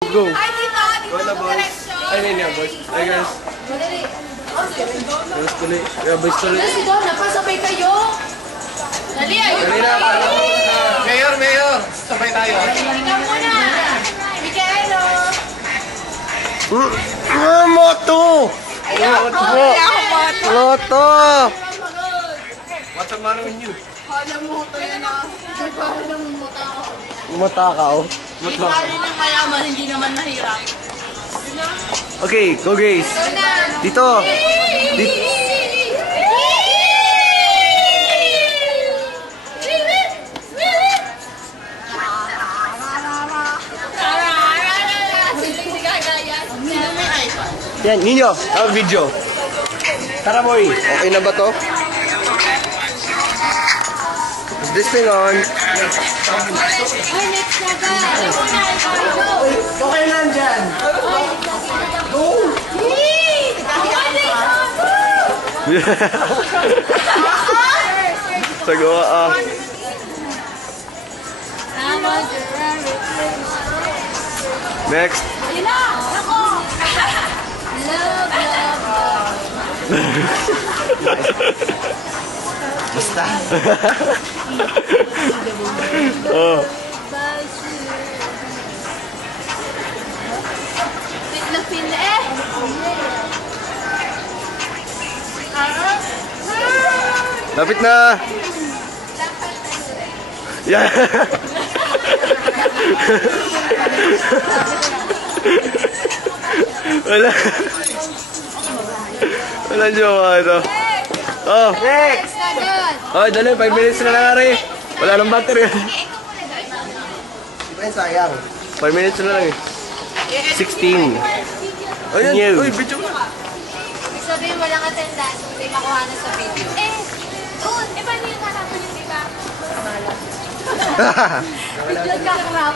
Go. Ay, dito. Go na, boys. Ay, hindi na, boys. Ay, guys. Guys, tuloy. Yeah, boys, tuloy. Let's go. Napasabay kayo. Dali, ayun. Dali na, para Mayor, Mayor. Sabay tayo. Ikaw muna. Mikaelo. Moto! Moto! What's the matter with you? Hala mo ito yan ah. Ay, parang namumuta ako. Matakaw. Hindi ng mayaman, hindi naman nahirap. Okay, go guys. Dito. Dito. Yan, ninyo. Video. Tara boy. Okay na ba to? Is this thing on? Ay, next na ba? Okay lang dyan. Go! Sagawa ah. Next. Ayun na! Ako! Love, love, love. Basta. Oh. Wait na pin eh! Lapit na. Yeah. Wala. Wala jowa ito. Oh, next. Oh, dali, 5 minutes na lang ari. Wala nang battery. Di ba yung sayang? 5 minutes na lang eh. 16. Ayun, uy, video na. Ibig sabihin walang attendance, hindi makuha na sa video. Paano yung hanapan yung diba? Video kakrap.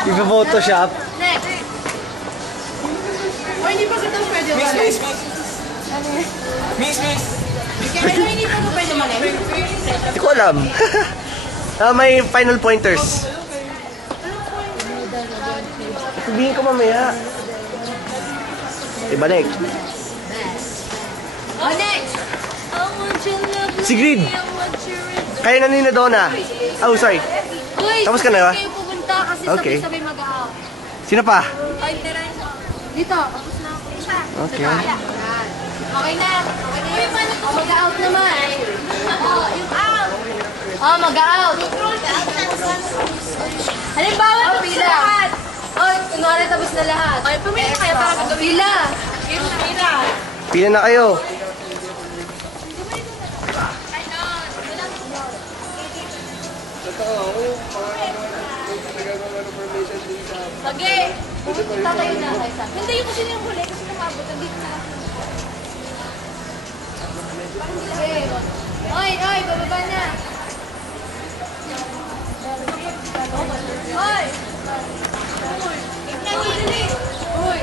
Ipa-photoshop. Next. O, hindi pa kita pwede umalis. Miss. Pero hindi pa ito pwede umalis. Hindi ko alam. May final pointers. Sabihin ko mamaya. Ibalik. O, next. Sigrid. Kaya na ni Donna. Oh, sorry. Uy, Tapos ka na ba? kayo pupunta kasi Okay. sabay-sabay mag-out. Sino pa? Ay, dito, tapos na ako. Isa. Okay. Okay na. O, mag-out naman. O, yung out. O, mag-out. Halimbawa, tapos na lahat. O, kunwari tapos na lahat. Ay, pumili na kayo para mag Pila. Pila. Pila na kayo. Sige. Pupunta kayo na kaysa. Hindi yung kasi yung huli. Kasi nakabot. Hindi ko na. Sige. Oy, bababa na. Oy. Tignan niyo dali. Oy.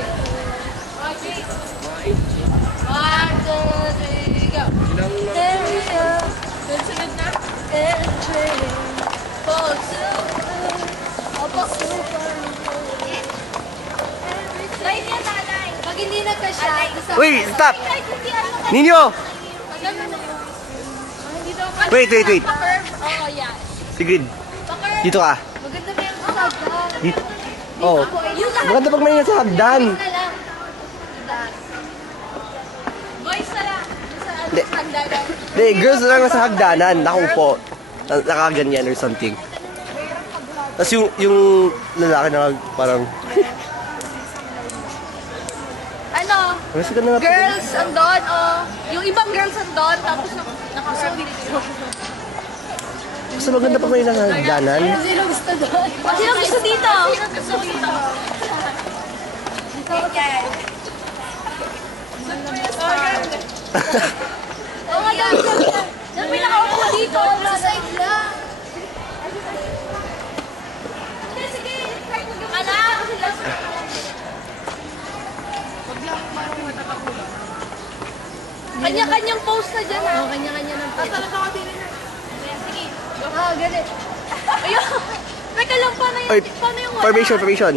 Okay. 1, 2, 3, go. There we go. Sunod na. Opo. Pag hindi nagka-shot, Uy, stop! Ninyo! Wait. Oo, yan. Sigrid. Dito ka. Maganda ba yung hagdan? Dito. Oh. Maganda pag may nasa hagdan. Boys na lang. Hindi. Sa hagdanan. Hindi, girls na lang nasa hagdanan. Nakaupo. Nakaganyan or something. Tapos yung lalaki na parang... Ano? Mas ganda nga. Girls andon, oh. Yung ibang girls andon, tapos nakasabit ko. Mas maganda pag may nasa hagdanan. Sino gusto doon? Sino gusto dito? Sino gusto dito? Okay. Oh my God! Yung pinaka-upo dito, sa side lang. Sige, try mo yung anak. Kanya-kanyang post na dyan, ha? Oo, kanya-kanya ng post. Talaga ka pili na. Sige. Ah, ganit. Ayun. Teka lang, paano Oy, yung wala? formation.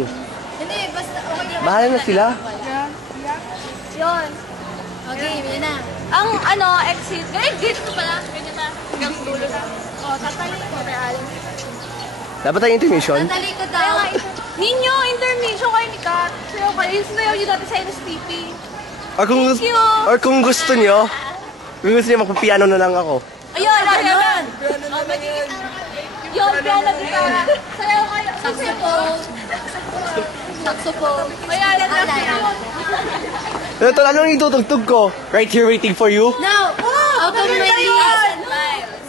Hindi, basta okay lang. Bahala na sila. Yun. Okay, yun na. Ang exit. Exit ko pala. Ganyan na. Hanggang dulo na. O, tatali ko. Real. Dapat tayong intermission. Tatali ko daw. Ninyo, intermission kayo ni Kat. Sayo kayo. Yung sinayaw nyo dati sa NSTP. Or kung gusto nyo magpapiano na lang ako. Ayun, ayun. Yun, piano gitara. Sayaw kayo. Saxophone. Saxophone. Ayan, saxophone. Ito, anong itutugtog ko? Right here waiting for you? Now, out of my league.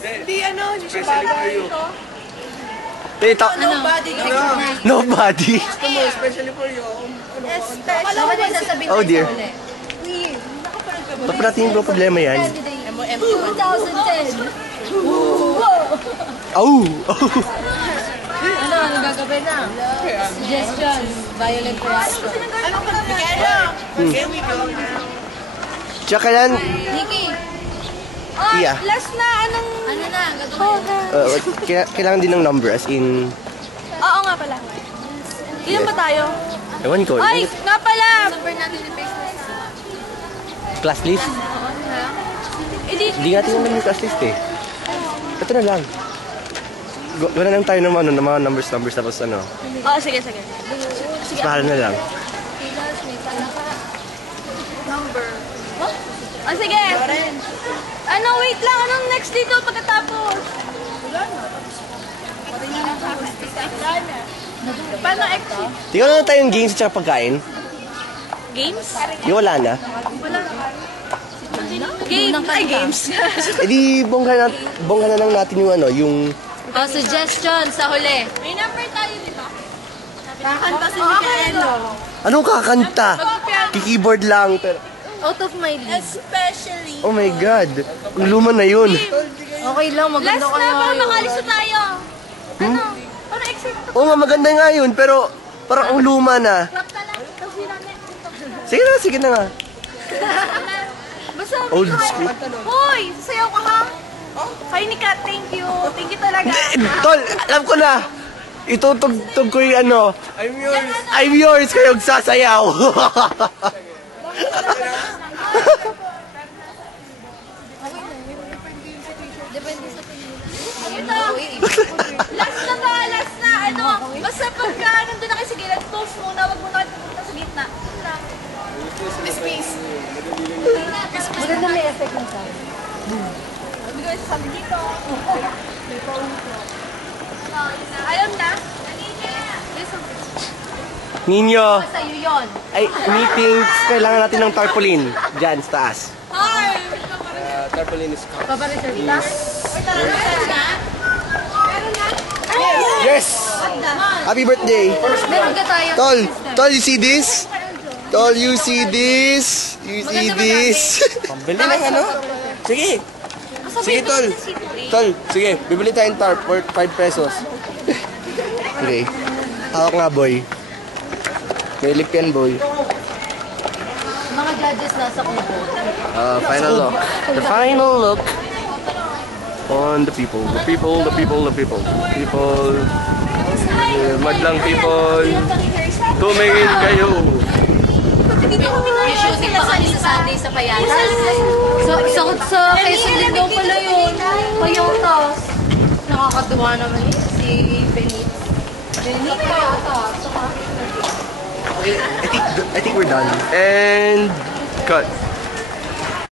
Hindi hindi siya bagay ito. Ito, Nobody. nobody. Especially for you. Especially. Oh dear. Ba't pa natin yung problema yan? 2010. Oh! Ano gagawin na? Suggestions. Violent reaction. Here we go. Tsaka yan, Nikki. Oh, Yeah. last na. Ano na? Gagawin. kailangan din ng number as in, Oo nga pala. Ilan ba tayo? ewan ko, Ay, nga pala. Number natin yung face class list? Hindi natin naman yung class list eh. Ito na lang. Gawin na lang tayo ng mga numbers tapos ano. Oo, sige. Bahala na lang. Number. Oh, sige. Ano, wait lang. Anong next dito pagkatapos? Paano exit? Tingnan na tayong games at saka pagkain. Games? Yung wala na. Games. Ay, games. E di, bongga na lang natin yung ano, yung... Oh, suggestion sa huli. May number tayo dito. Kakanta si Mikaelo. Anong kakanta? Kikeyboard lang. Pero, Out of my league. Especially. oh my God. Ang luma na yun. Okay lang, maganda ka na. Last na, para makalis na tayo. Ano? Para exit to. Oo nga, maganda nga yun. Pero parang ang luma na. Clap ka lang. Tapos yun namin. Sige na nga. Basta Old school. Hoy, sasayaw ka ha? Kayo ni Kat, thank you. Thank you talaga. Tol, alam ko na. Itutugtog ko yung ano. I'm yours. I'm yours, kayo sasayaw. Ito. Last na. Ano, basta pagka nandun na kayo sa gilid, post muna, wag muna kayo pupunta sa gitna. Space. Maganda may effect ng sound. Sabi ko sa sabi dito. Alam na? Ninyo, Sa'yo yun. ay, meetings, kailangan natin ng tarpaulin. Diyan, sa taas. Hi! Tarpaulin is cup. Papareserta? Or tara na. Meron na? Yes! Happy birthday! Meron ka tayo. Tol, you see this? Tol, you see this? You see this? Pambili ng ano? Sige. Sige, Tol. Tol, sige. Bibili tayong tarp for 5 pesos. Okay. Hawak nga, boy. May lip yan, boy. Mga judges nasa kubo. Final look. The final look on the people. The people. Madlang people. Tumingin kayo. May shooting pa kami sa Sunday sa Payatas. So Quezon din daw pala yun. Payatas. Nakakatuwa naman yun si Benit. Benit Payatas. I think we're done. And cut.